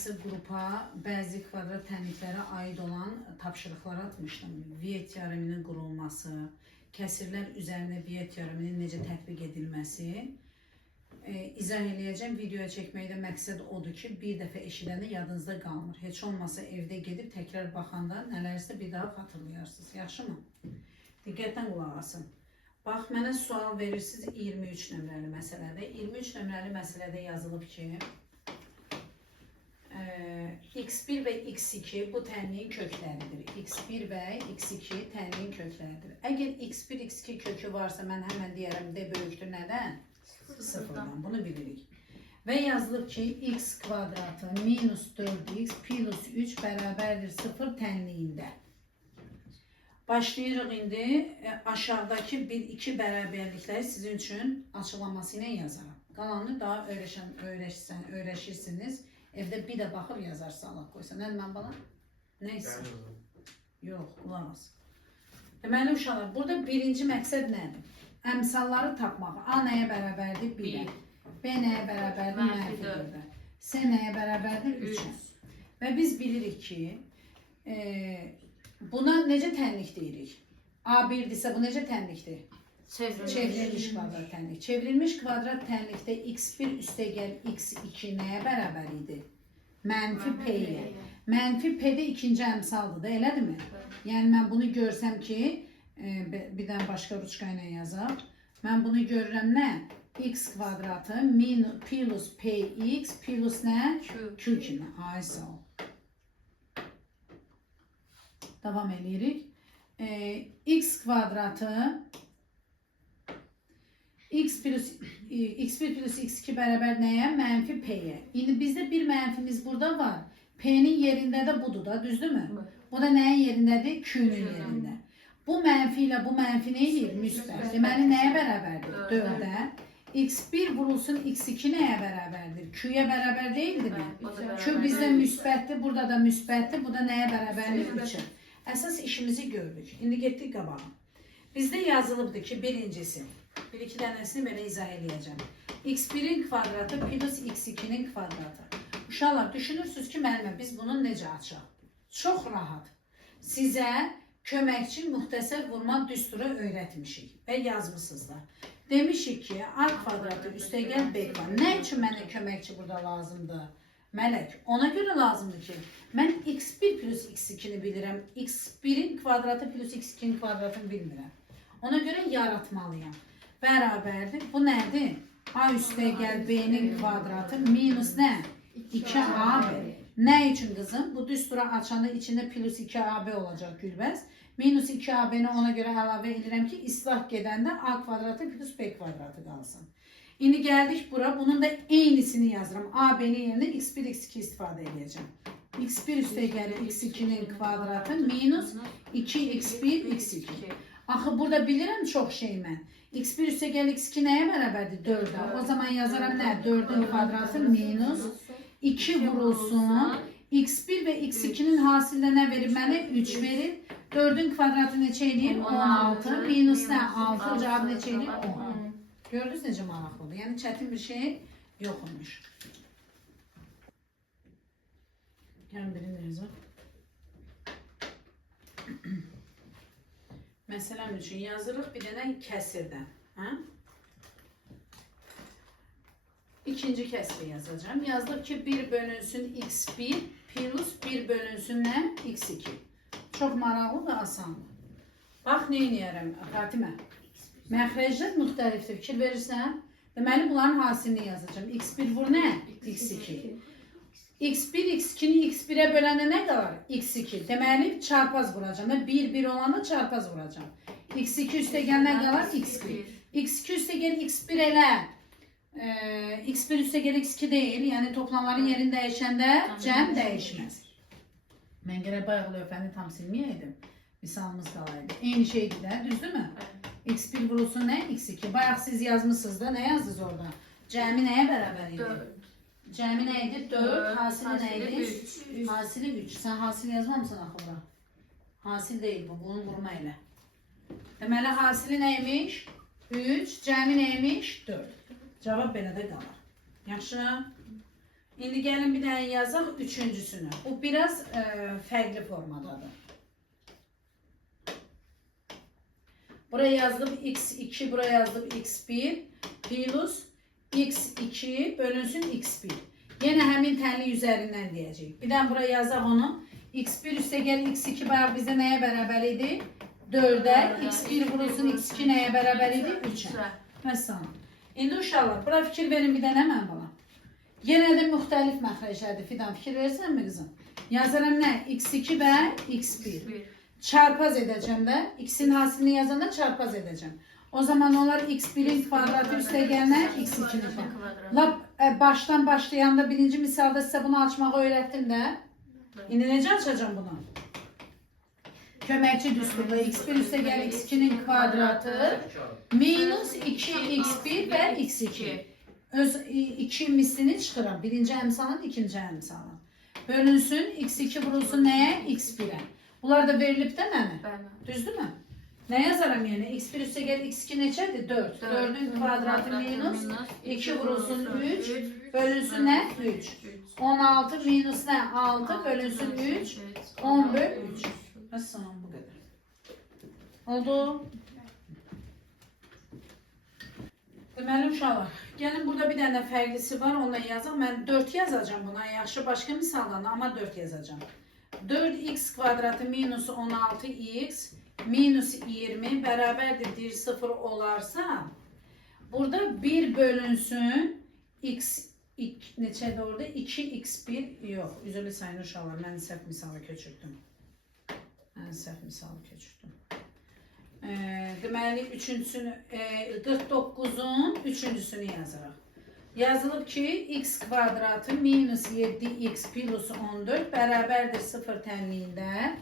tanesi qrupa bəzi kvadrat tənliklərə aid olan tapşırıqlar atmışdım. Viet teoreminin qurulması, kəsirlər üzərində Viet teoreminin necə tətbiq edilməsi. İzah eləyəcəm. Videoya çəkməkdə məqsəd odur ki, bir dəfə eşidəndə yadınızda qalmır. Heç olmasa evdə gedib təkrar baxanda nələrsə bir daha xatırlayarsınız. Yaxşı mı? Diqqətlə qulaq asın. Bax, mənə sual verirsiniz 23 nömrəli məsələdə. 23 nömrəli məsələdə yazılıb ki, x1 və x2 bu tənliyin kökləridir. x1 və x2 tənliyin kökləridir. Əgər x1, x2 kökü varsa, mən həmən deyərəm d böyükdür nədən? Sıfırdan. Bunu bilirik. Və yazılıb ki, x kvadratı minus 4x plus 3 bərabərdir 0 tənliyində. Başlayırıq indi. Aşağıdakı 1-2 bərabərlikləri sizin üçün açıqlaması ilə yazarım. Qalanını daha öyrəşirsiniz. Evdə bir də baxır yazar salaq qoysa. Nədir mən bana? Nə isə? Yox, qulaq as. Deməli uşaqlar, burada birinci məqsəd nədir? Əmsalları tapmaq. A nəyə bərabərdir? 1-ə. B nəyə bərabərdir? -4-ə. C nəyə bərabərdir? 3-ə. Və biz bilirik ki, buna necə tənlik deyirik? A1-dirsə bu necə tənlikdir? Çevrilmiş kvadrat tənlik. Çevrilmiş kvadrat tənlikdə x1 üstəgəl x2 nəyə bərabər idi? Mənfi p-yə. Mənfi p-də ikinci əmsaldır da, elədirmi? Yəni mən bunu görsəm ki, bir dənə başqa ruçka ilə yazaq. Mən bunu görürəm nə? X kvadratı plus px plus nə? Q kimi. Ay sağ ol. Davam edirik. X kvadratı x1 plus x2 bərabər nəyə? Mənfi p-yə. İndi bizdə bir mənfimiz burada var. P-nin yerində də budur da, düzdürmü? Bu da nəyin yerindədir? Q-nin yerində. Bu mənfi ilə bu mənfi nə edir? Müsbət. Deməli, nəyə bərabərdir? 4-ə. x1 vurulsun x2 nəyə bərabərdir? Q-yə bərabər deyildir mi? Q bizdə müsbətdir, burada da müsbətdir. Bu da nəyə bərabərdir? 3-ə. Əsas işimizi gördük. İndi getdik qabağa. Bizdə yazılıbdır ki, birincisi. Bir-iki dənəsini belə izah eləyəcəm. x1-in kvadratı plus x2-nin kvadratı. Uşaqlar, düşünürsünüz ki, müəllimə, biz bunu necə açaq? Çox rahat. Sizə köməkçi müxtəsər vurma düsturu öyrətmişik və yazmışsınız da. Demişik ki, a kvadratı üstəgəl b kvadratı. Nə üçün mənə köməkçi burada lazımdır? Mələk, ona görə lazımdır ki, mən x1 plus x2-ni bilirəm, x1-in kvadratı plus x2-nin kvadratını bilmirəm. Ona görə yaratmalıyam. Bərabərdir. Bu nədir? A üstəgəl b-nin kvadratı minus nə? 2ab. Nə üçün qızım? Bu düsturu açanda içində plus 2ab olacaq Gülbəz. Minus 2ab-ni ona görə əlavə edirəm ki, islah gedəndə a kvadratı plus b kvadratı qalsın. İndi gəldik bura. Bunun da eynisini yazıram. AB-nin yerində x1, x2 istifadə edəcəm. x1 üstəgəl x2-nin kvadratı minus 2x1, x2. Axı burada bilirəm çox şey mən. x1 üstəgəl x2 nəyə bərabərdir? 4-ə. O zaman yazaram nə? 4-ün kvadratı minus 2 vurulsun. x1 və x2-nin hasilində nə verir mənə? 3 verir. 4-ün kvadratı neçə eləyir? 16. Minus nə? 6. Cavab neçə eləyir? 10. Gördünüz necə maraqlıdır? Yəni çətin bir şey yoxmuş. Gəlin birini yazaq. Məsələn üçün yazırıq bir dənə kəsirdən. İkinci kəsiri yazacağım. Yazılıb ki 1 bölünsün x1 plus 1 bölünsün nə? x2. Çox maraqlı və asandır. Bax, nə eləyərəm Fatimə? Məxrəclər müxtəlifdir. Fikir verirsən? Deməli, bunların hasilini yazacağım. x1 vur nə? x2. x1, x2-ni x1-ə böləndə nə qalar? x2. Deməli, çarpaz vuracağım. 1 olanda çarpaz vuracağım. x2 üstəgəl nə qalar? x1. x2 üstəgəl x1 elə. x1 üstəgəl x2 deyil. Yəni, toplamların yerini dəyişəndə cəm dəyişməz. Mən gərək bayaq lövhəni tam silməyəydim. Misalımız qalaydı. Eyni şeydir də, düzdürmü? x1 vurulsun nə? x2. Bayaq siz yazmışsınız da, nə yazdınız orada? Cəmi nəyə bərabər idi? Cəmi nə idi? 4. Hasili nə idi? 3. Hasili 3. Sən hasil yazmamısın axıra? Hasil deyil bu. Bunu vurma elə. Deməli, hasili nəymiş? 3. Cəmi nəymiş? 4. Cavab belə də qalar. Yaxşı. İndi gəlin bir dənə yazaq üçüncüsünü. Bu biraz fərqli formadadır. Buraya yazdım x2, buraya yazdım x1 plus x2 bölünsün x1. Yine həmin tənlik üzərindən deyəcəyik. Bir dənə buraya yazaq onu. x1 üstə gəl x2 bayaq bizə nəyə bərabər idi? 4'ə. x1 vurulsun x2 nəyə bərabər idi? 3'ə. Məsələn. İndi uşaqlar, bura fikir verin bir dənə mən bana. Yenə də müxtəlif məxrəclərdir. Fidan fikir verirsən mi qızım? Yazaram nə? x2 və x1. Çarpaz edeceğim de. X'in hasilini yazanda çarpaz edeceğim. O zaman onlar x1'in kvadratı üstə gəlmə x2'nin kvadratı. Lap baştan başlayanda birinci misalda size bunu açmağı öğrettim de. İndi necə açacağım bunu? Köməkçi düsturla x1 üstə gəl x2'nin kvadratı minus 2x1 və x2. Öz iki mislini çıxıram. Birinci əmsalın, ikinci əmsalın. Bölünsün x2 vurulsun nəyə? x1'ə. Bunlar da verilip de mi? Düzdü mü? Ne yazarım yani? x1 üstə gəl x2 neçədir? 4. 4'ün kvadratı minus 2 vurulsun 3 bölünsün ne? 3. 16 minus ne? 6 bölünsün 3 10 böl 3. Mesela bu kadar. Oldu. Deməli uşaqlar, gəlin burada bir dənə fərqlisi var, onunla yazaq. Mən 4 yazacağım buna, yaxşı başqa misaldan ama 4 yazacağım. 4x kvadratı minus 16x minus 20 beraberdir 1 0 olarsa burada 1 bölünsün x neçədir orada 2x1 yox üzülü sayın uşaqlar mən səhv misalı köçürdüm. Deməli üçüncüsünü 49'un üçüncüsünü yazarıq. Yazılıb ki x kvadratı minus 7x plus 14 beraberdir 0 tənliyində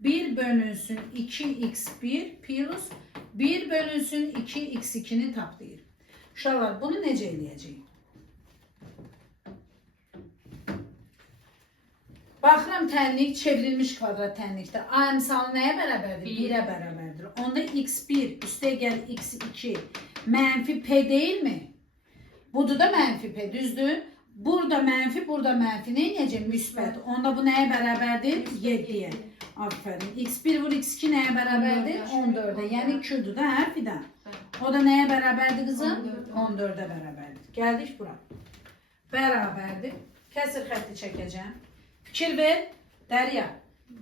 1 bölünsün 2x1 plus 1 bölünsün 2x2'ni taplayır. Uşaqlar bunu necə eləyəcəyik? Baxıram tənlik çevrilmiş kvadrat tənlikdə. A əmsalı nəyə bərabərdir? 1'ə bərabərdir. Onda x1 üstə gəl x2 mənfi p değil mi? Budur da mənfi p, düzdür? Burada mənfi, burada mənfi. Ne yiyəcək? Müsbət. Onda bu nəyə bərabərdir? 7'ye. Aferin. x1 vur x2 nəyə bərabərdir? 14'e. Yəni kürdür da hər fidan. O da nəyə bərabərdir qızım? 14'e bərabərdir. Gəldik bura. Bərabərdir. Kəsir xətti çəkəcəm. Fikir ver. Dərya.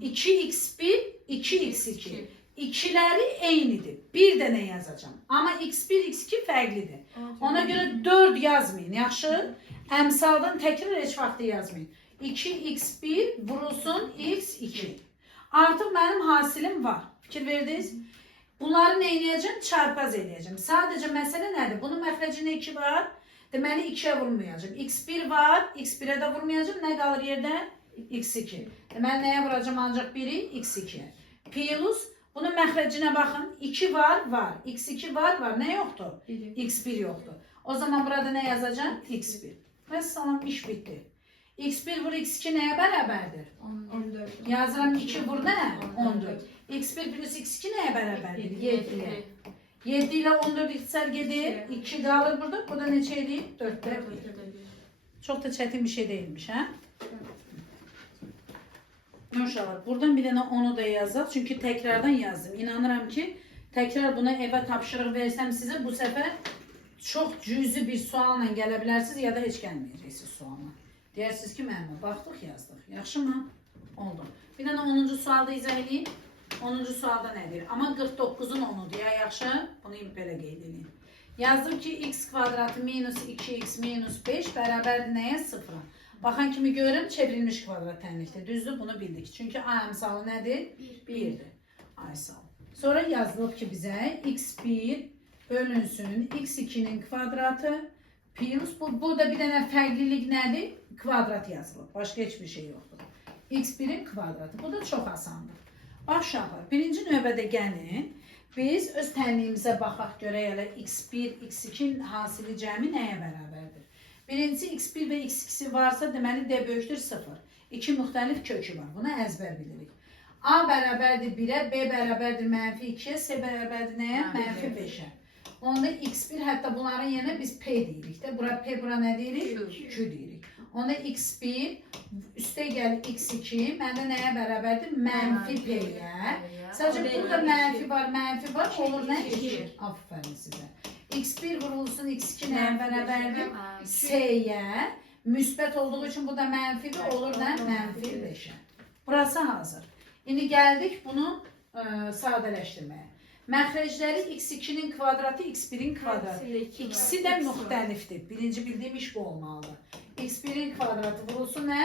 2x1, 2x2. İkiləri eynidir. Bir də nə yazacağım? Amma x1, x2 fərqlidir. Ona görə 4 yazmayın. Yaxşı? Əmsaldan təkrar heç vaxtı yazmayın. 2x1 vurulsun x2. Artıq mənim hasilim var. Fikir verdiniz? Bunları nə edəcəm? Çarpaz edəcəm. Sadəcə məsələ nədir? Bunun məxrəcində 2 var. Deməli 2'ye vurmayacağım. x1 var. x1'e də vurmayacağım. Nə qalır yerdə? x2. Deməli nəyə vuracağım ancaq biri? x2'ye. Plus bunun məxrəcinə baxın. 2 var, var. x2 var, var. Nə yoxdur? x1 yoxdur. O zaman burada nə yazacağım? x1. Və salam iş bitdi. x1 vur x2 nəyə bərabərdir? 14. Yazıram 2 vur nə? 14. x1 plus x2 nəyə bərabərdir? 7'ye. 7 ilə 14 ixtisar gedir. 2 qalır burada. Bu da neçə edir? 4'te. Çox da çətin bir şey değilmiş. Hə? İnşallah. Buradan bir dənə onu da yazaq. Çünki təkrardan yazdım. İnanıram ki tekrar buna evə tapşırıq versəm sizə bu səfər çox cüzi bir sualla gələ bilərsiniz ya da heç gəlməyəcəksiniz sualla. Deyirsiniz ki müəllimə baxdıq yazdıq. Yaxşı mı? Oldu. Bir dənə 10-cu sualda izah edeyim. 10-cu sualda nədir? Amma 49'un 10'udur ya yaxşı. Bunu belə qeyd edin. Yazdım ki x kvadratı minus 2x minus 5 bərabərdir nəyə? 0'a. Baxan kimi görürüm çevrilmiş kvadrat tənlikdir. Düzdür? Bunu bildik. Çünki A əmsalı nədir? 1'dir. Ay sağ ol. Sonra yazılıb ki bizə x1 bölünsün x2'nin kvadratı plus burada bir dənə fərqlilik nədir? Kvadrat yazılıb. Başqa heç bir şey yoxdur. x1'in kvadratı. Bu da çox asandır. Bax uşaqlar, birinci növbədə gəlin. Biz öz tənliyimizə baxaq görək elə x1, x2 hasili cəmi nəyə bərabərdir? Birincisi x1 və x2 varsa deməli d böyükdür 0. İki müxtəlif kökü var. Bunu əzbər bilirik. A bərabərdir 1'ə, B bərabərdir mənfi 2'yə, C bərabərdir nəyə? Mənfi 5'ə. Onda x1 hətta bunların yerine biz P deyirik də. Bura P, bura nə deyirik? Q deyirik. Onda x1 üstə gəl x2 məndə nəyə bərabərdir? Mənfi P-yə. Sadəcə burada mənfi var, olur nə? 2. Aferin sizə. x1 vurulsun x2 nəyə bərabərdir? S-yə. Müsbət olduğu üçün bu da mənfidir, olur nə? Mənfi 5-ə. Burası hazır. İndi gəldik bunu sadələşdirməyə. Məxrəcləri x2-nin kvadratı, x1-in kvadratı. İkisi də müxtəlifdir. Birinci bildiyim iş bu olmalıdır. x1-in kvadratı vurulsun nə?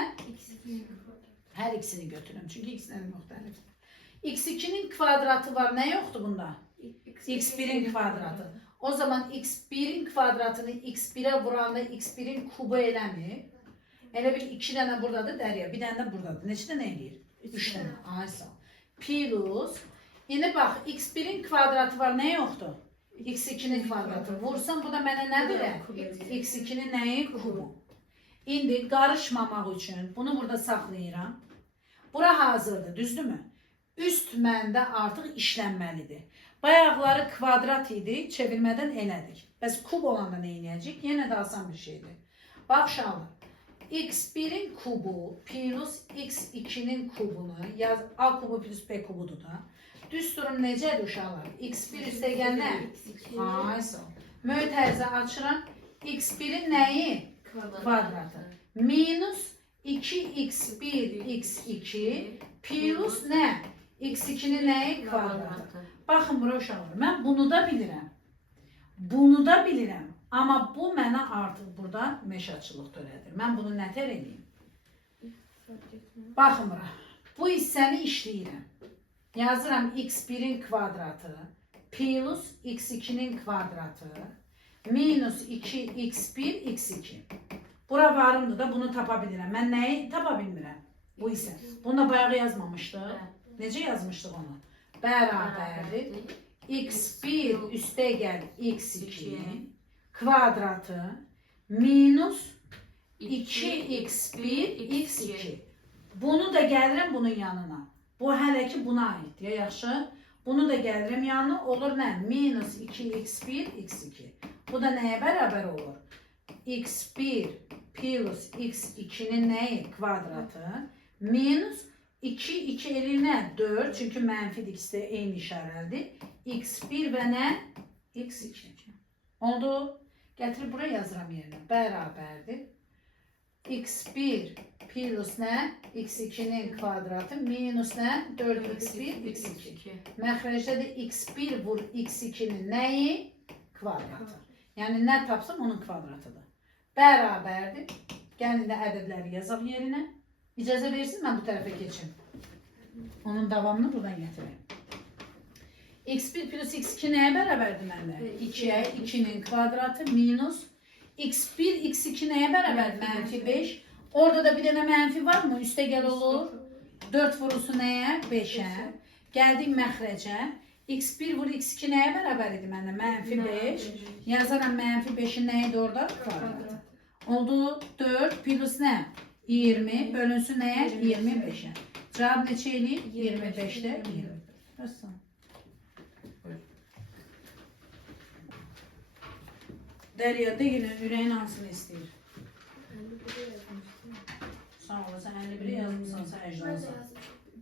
Hər ikisini götürün. Çünki ikisinin müxtəlifdir. x2-nin kvadratı var. Nə yoxdur bunda? x1-in kvadratı. O zaman x1'in kvadratını x1'e vuranda x1'in kubu eləmir. Elə bir 2 dənə buradadır Dərya, bir dənə də buradadır. Neçə dənə eləyir? 3 dənə. Aysa. Plus. İndi bax, x1'in kvadratı var, nə yoxdur? x2'nin kvadratı. Vursan bu da mənə nə verir? x2'nin nəyi? Kubu. İndi qarışmamaq üçün bunu burada saxlayıram. Bura hazırdır, düzdürmü? Üst məndə artıq işlənməlidir. Bayaqları kvadrat idi, çevirmədən elədik. Bəs kub olanda nə eləyəcək? Yenə də asan bir şeydir. Bax uşaqlar, x1'in kubu plus x2'nin kubunu, a kubu plus b kubudur da. Düz durum necədir uşaqlar? x1 üstə gəl nə? Aysa. Mötərizə açıram. x1'in nəyi? Kvadratı. Minus 2x1 x2 plus nə? x2'nin nəyi? Kvadratı. Baxın bura uşaqlar, mən bunu da bilirəm. Bunu da bilirəm. Amma bu mənə artıq burada meşaçılıq törədir. Mən bunu nətər edeyim? Baxın bura. Bu hissəni işləyirəm. Yazıram x1'in kvadratı plus x2'nin kvadratı minus 2x1 x2. Bura varımdır da bunu tapa bilirəm. Mən nəyi tapa bilmirəm? Bu hissə. Bunu da bayağı yazmamışdıq. Necə yazmışdıq onu? Bərabərdir. x1 üstə gəl x2 kvadratı minus 2x1 x2. Bunu da gəlirəm bunun yanına. Bu hələ ki buna aiddir. Ya yaxşı? Bunu da gəlirəm yanına. Olur nə? Minus 2x1 x2. Bu da nəyə bərabər olur? x1 plus x2'nin nəyi? Kvadratı minus 2, 2 elinə 4, çünki mənfidir, ikisi də eyni işarəlidir. x1 və nə? x2. Oldu. Gətirib buraya yazıram yerinə. Bərabərdir. x1 plus nə? x2'nin kvadratı minus nə? 4x1, x2. Məxrəcdə də x1 vur x2'nin nəyi? Kvadratı. Yəni nə tapsam onun kvadratıdır. Bərabərdir. Gəlin də ədədləri yazaq yerinə. İcazə verirsiniz, mən bu tərəfə keçim. Onun davamını buradan gətireyim. x1 plus x2 nəyə bərabərdir məndə? 2'yə 2'nin kvadratı minus x1, x2 nəyə bərabərdir? Mənfi 5. Orada da bir dənə mənfi var mı? Üstə gəl olur. 4 vurusu nəyə? 5'ə. Gəldik məxrəcə. x1 vur x2 nəyə bərabər idi məndə? Mənfi 5. Yazaram mənfi 5'in nəyidir orada? Kvadratı. Oldu 4 plus nə? 20 bölünsün nəyə? 25'ə. Cavab neçə eləyir? 25'də 20. Nasıl? Dərya de yine ürəyin hansını istəyir? 51'e yazmıştım. Sağ olasın, 51'i yazmışsan sən əcnazsan.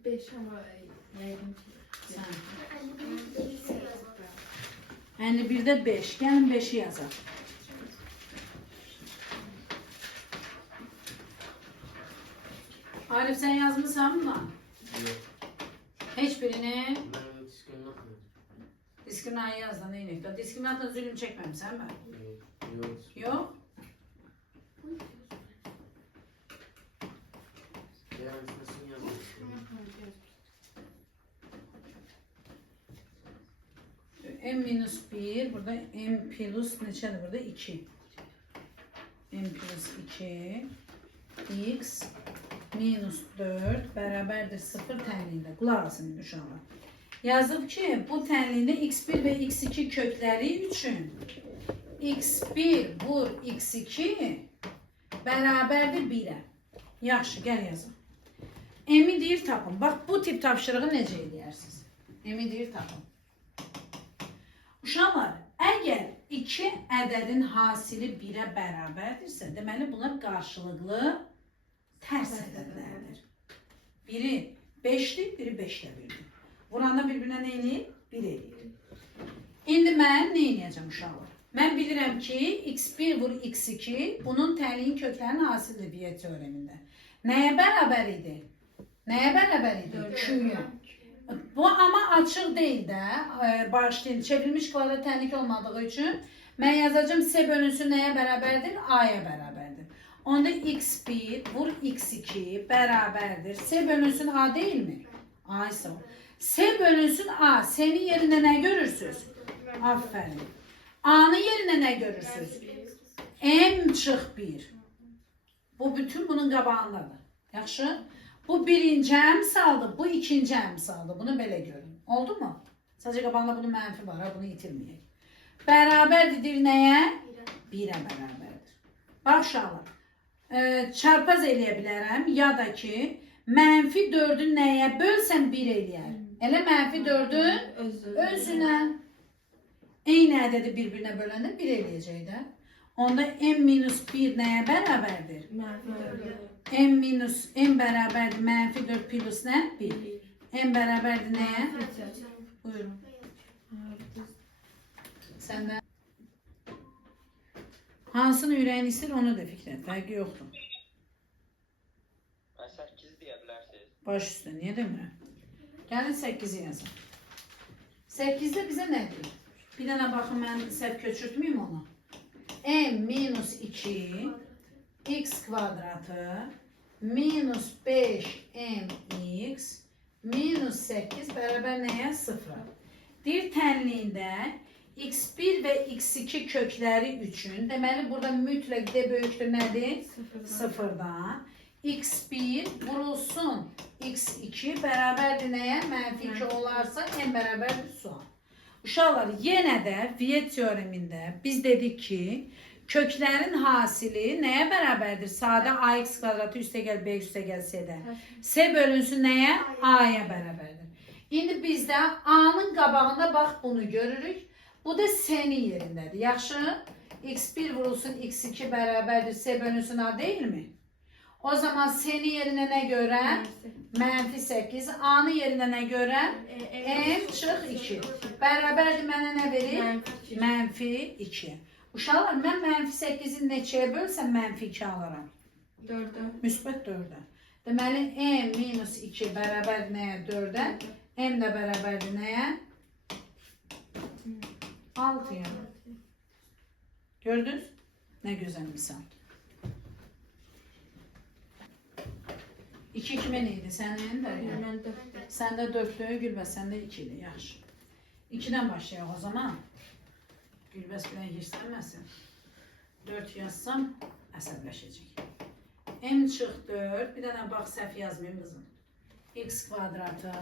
5 ama yaydım ki. Sən. 51'de 51'də 5. Gəlin 5'i yazaq. Arif sen yazmışsan mı? Yok. Heç birini Ben diskriminat mı? diskriminayı yazdın neyini? Diskriminatla zulüm çekmemişsən mi? Yok. Yok. Yani nasıl yazmışsın? M-1 burada M plus neçədir burada? 2. M plus 2 x minus 4 bərabərdir 0 tənliyində. Qulaq asın uşaqlar. Yazıb ki, bu tənliyində x1 və x2 kökləri üçün x1 vur x2 bərabərdir 1'ə. Yaxşı, gəl yazın. M-i deyir tapın. Bax, bu tip tapşırığı necə edərsiniz? M-i deyir tapın. Uşaqlar, əgər iki ədədin hasili 1-ə bərabərdirsə, deməli bunlar qarşılıqlı tərs ədədlərdir. Biri 5'dir, biri 5'də 1'dir. Vuranda bir-birinə nə eləyir? 1 eləyir. İndi mən nə eləyəcəm uşaqlar? Mən bilirəm ki, x1 vur x2 bunun tənliyin köklərinin hasilidir Viet teoremində. Nəyə bərabər idi? Nəyə bərabər idi? Q'ya. Bu ama açıq deyil də, bağışlayın, çevrilmiş kvadrat tənlik olmadığı üçün mən yazacağım S bölünsün nəyə bərabərdir? A'ya bərabərdir. Onda x1 vur x2 bərabərdir. S bölünsün A değil mi? A ise o. S bölünsün A. S'nin yerine ne görürsünüz? Aferin. A'nın yerine ne görürsünüz? M çıx 1. Bu bütün bunun qabağındadır. Yaxşı? Bu birinci əmsaldır, bu ikinci əmsaldır. Bunu belə görün. Oldu mu? Sadəcə qabağında bunun mənfi var, bunu itirməyək. Bərabərdir nəyə? 1'ə bərabərdir. Bax uşaqlar, çarpaz eləyə bilərəm ya da ki, mənfi 4'ü nəyə bölsəm 1 eləyər. Elə mənfi 4'ün özünə. Eyni ədədi bir-birinə böləndə 1 eləyəcək də. Onda m-1 nəyə bərabərdir? M bərabərdir mənfi 4 plus nə? 1. M bərabərdir nəyə? Buyurun. Səndə hansını ürəyin istəyir onu da fikrət. Fərqi yoxdur. Mən 8 deyə bilərsiniz. Baş üstə, niyə demirəm? Gəlin 8'i yazın. 8'də bizə nə deyir? Bir dənə baxın, mən səhv köçürtməyim onu. M minus 2 x kvadratı minus 5mx minus 8 bərabər nəyə? 0. Deyir tənliyində x1 və x2 kökləri üçün, deməli burada mütləq D böyükdür nədir? 0'dan. x1 vurulsun x2 bərabərdir nəyə? Mənfi 2 olarsa n bərabərdir sual. Uşaqlar, yenə də Viet teoremində biz dedik ki, köklərin hasili nəyə bərabərdir? Sadə ax kvadratı üstəgəl b üstəgəl c-də. S bölünsün nəyə? A-ya bərabərdir. İndi bizdə A-nın qabağında bax bunu görürük. Bu da S-nin yerindədir. Yaxşı? x1 vurulsun x2 bərabərdir. S bölünsün A değil mi? O zaman S-nin yerinə nə görəm? Mənfi 8. A-nın yerinə nə görəm? M çıx 2. Bərabərdir mənə nə verir? Mənfi 2. Uşaqlar, mən mənfi 8'i neçəyə bölsəm mənfi 2 alaram? 4'ə. Müsbət 4'ə. Deməli, M minus 2 bərabərdir nəyə? 4'ə. M də bərabərdir nəyə? 6'ya. Gördünüz? Nə gözəl misal. 2 kimə neydi? Sənin də ya? Mən 4'də. Səndə 4'lü, Gülbəz səndə 2'li. Yaxşı. 2'dən başlayaq o zaman. Gülbəz bilən hirslənməsin. 4 yazsam əsəbləşəcək. M çıx 4. Bir dənə bax səhv yazmayayım qızım. X kvadratı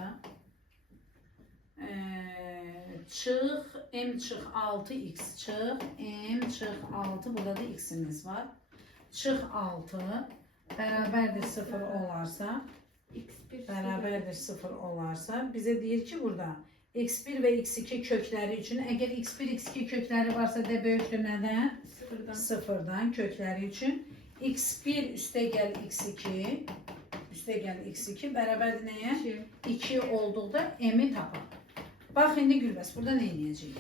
çıx M çıx 6x çıx M çıx 6. Burada da x'imiz var. Çıx 6 bərabərdir 0 olarsa, bərabərdir 0 olarsa bizə deyir ki burada x1 və x2 kökləri üçün, əgər x1, x2 kökləri varsa D böyükdür nədən? 0'dan kökləri üçün x1 üstəgəl x2 bərabərdir nəyə? 2 olduqda m-i tapaq. Bax, indi Gülbəz, burada nə edəcəyik?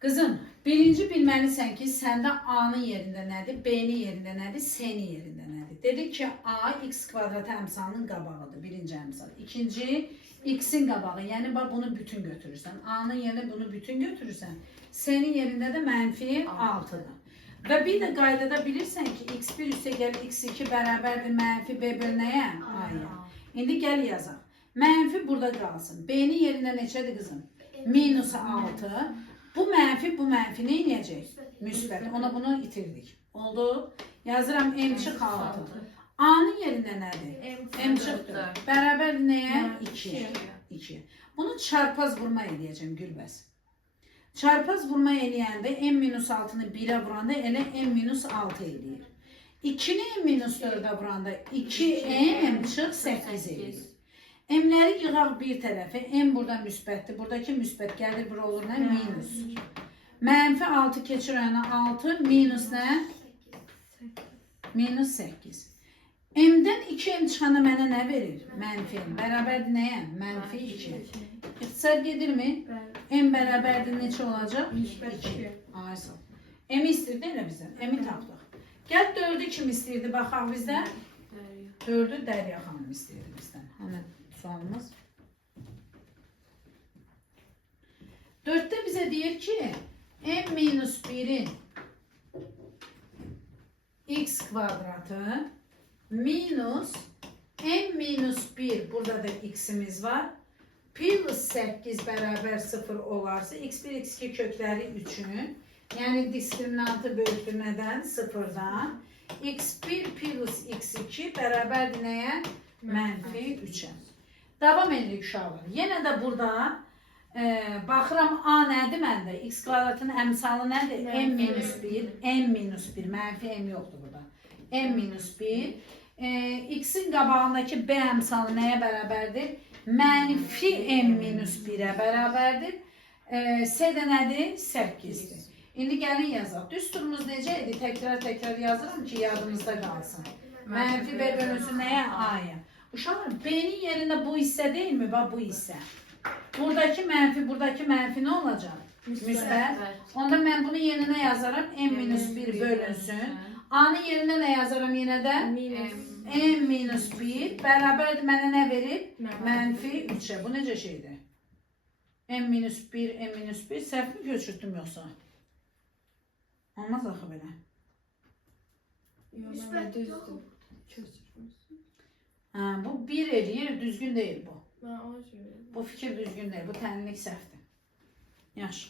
Qızım, birinci bilməlisən ki, səndə A-nın yerində nədir, B-nin yerində nədir, C-nin yerində nədir? Dedik ki, A x kvadrat əmsalının qabağıdır, birinci əmsal. İkinci, x-in qabağı, yəni bunu bütün götürürsən. A-nın yerinə bunu bütün götürürsən. C-nin yerində də mənfi 6'dır. Və bir də qaydada bilirsən ki, x1 üstəgəl x2 bərabərdir mənfi B bölünəyə A-ya. İndi gəl yazaq. Mənfi burada qalsın. B-nin yerində neçədir qızım? Minus 6. Bu mənfi nə inəcək? Müsbət. Ona bunu itirdik. Oldu. Yazıram M çıx 6. A-nın yerində nədir? M çıx 4. Bərabər nəyə? 2. Bunu çarpaz vurma eləyəcəm Gülbəz. Çarpaz vurma eləyəndə M-6'nı 1'ə vuranda elə M-6 eləyir. 2'ni M-4'ə vuranda 2M çıx 8 eləyir. M'ləri yığaq bir tərəfə. M burada müsbətdir. Buradakı müsbət gəlir bura olur nə? Minus. Mənfi 6 keçir önə 6 minus nə? Minus 8. M'dən 2M çıxanda mənə nə verir? Mənfi M. Bərabərdir nəyə? Mənfi 2. İxtisar gedirmi? Bəli. M bərabərdir neçə olacaq? Müsbət 2. iki. Aysa. M istirdi elə bizdən. M-i tapdıq. Gəl 4-ü kim istirdi baxaq bizdə? Dərya. 4-ü Dərya xanım istirdi bizdən. Həmin sualımız. 4-də bizə deyir ki, M minus 1'in x kvadratı minus M minus 1, burada da x'imiz var. Plus 8 bərabər 0 olarsa x1, x2 kökləri 3'ün, yəni diskriminantı bölüşdürmədən 0'dan x1 plus x2 bərabərdir nəyə? Mənfi 3'ə. Davam edirik uşaqlar. Yenə də burada baxıram A nədir məndə? X kvadratının əmsalı nədir? M minus 1. M minus 1. Mənfi M yoxdur burada. M minus 1. X'in qabağındakı B əmsalı nəyə bərabərdir? Mənfi M minus 1'ə bərabərdir. S də nədir? 8'dir. İndi gəlin yazaq. Düsturumuz necə idi? Təkrar yazıram ki, yadımızda qalsın. Mənfi B bölünsün nəyə? A-ya. Uşaqlar, B'nin yerində bu hissə deyilmi? Bax, bu hissə. Buradakı mənfi nə olacaq? Müsbət. Onda mən bunu yerinə yazaram. M minus 1 bölünsün. A'nın yerinə nə yazaram yenə də? M minus 1 bərabərdir mənə nə verir? Mənfi 3'ə. Bu necə şeydir? M minus 1, M minus 1. Səhv mi köçürtdüm yoxsa? Olmaz axı belə. Müsbət düzdür. Köçürmüşsün. Bu 1 eləyir, düzgün deyil bu. Ben onu söylüyorum. Bu fikir düzgün deyil, bu təlinlik səhvdir. Yaxşı.